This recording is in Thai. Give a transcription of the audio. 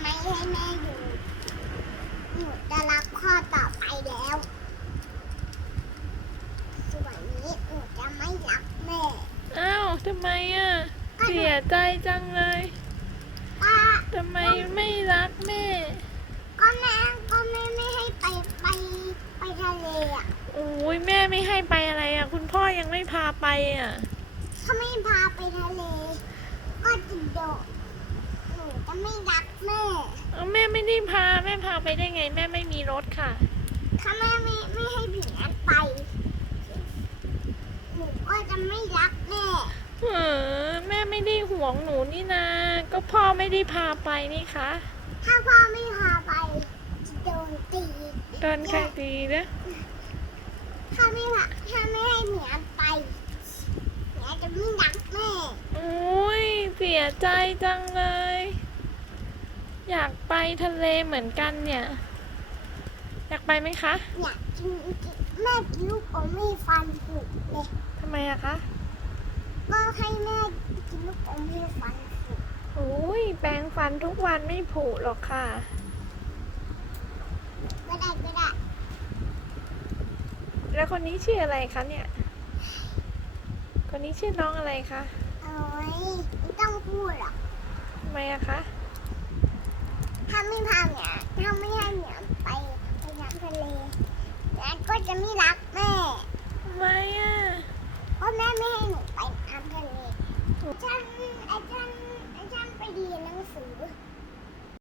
ไม่ให้แม่อยู่ หนูจะรักพ่อต่อไปแล้วส่วนนี้หนูจะไม่รักแม่ อ้าวทำไมอะ เสียใจจังเลยป้า ทำไมไม่รักแม่ ก็แม่ก็แม่ไม่ให้ไปไปไปทะเลอะโอ้ยแม่ไม่ให้ไปอะไรอะ คุณพ่อยังไม่พาไปอะ ถ้าไม่พาไปทะเล ก็จะโดนหนูจะไม่รัก แม่เอาแม่ไม่ได้พาแม่พาไปได้ไง แม่ไม่มีรถค่ะ ถ้าแม่ไม่ไม่ให้ผีนั้นไปหนูก็จะไม่รักแม่เออแม่ไม่ได้ห่วงหนูนี่นะก็พ่อไม่ได้พาไปนี่คะถ้าพ่อไม่พาไปจะโดนตีโดนใครตีนะถ้าไม่พาถ้าไม่ให้เหมียไปเหมียจะไม่รักแม่โอ้ยเสียใจจังเลยอยากไป ทะเลเหมือนกันเนี่ย อยากไปไหมคะ อยากกินกินแม่กินลูกอมไม่ฟันผุเลยทำไมอะคะก็ให้แม่กินลูกอมให้ฟันผุโอ้ยแปรงฟันทุกวันไม่ผุหรอกค่ะก็ได้ก็ได้ แล้วคนนี้ชื่ออะไรคะเนี่ย คนนี้ชื่อน้องอะไรคะโอ้ยไม่ต้องพูดหรอกทำไมอะคะ ถ้าไม่พาเนี่ยถ้าไม่ให้เนี่ยไปไปน้ำทะเลเนี่ยก็จะไม่รักแม่ทำไมอะเพราะแม่ไม่ให้หนูไปน้ำทะเลฉันไอ้ฉัน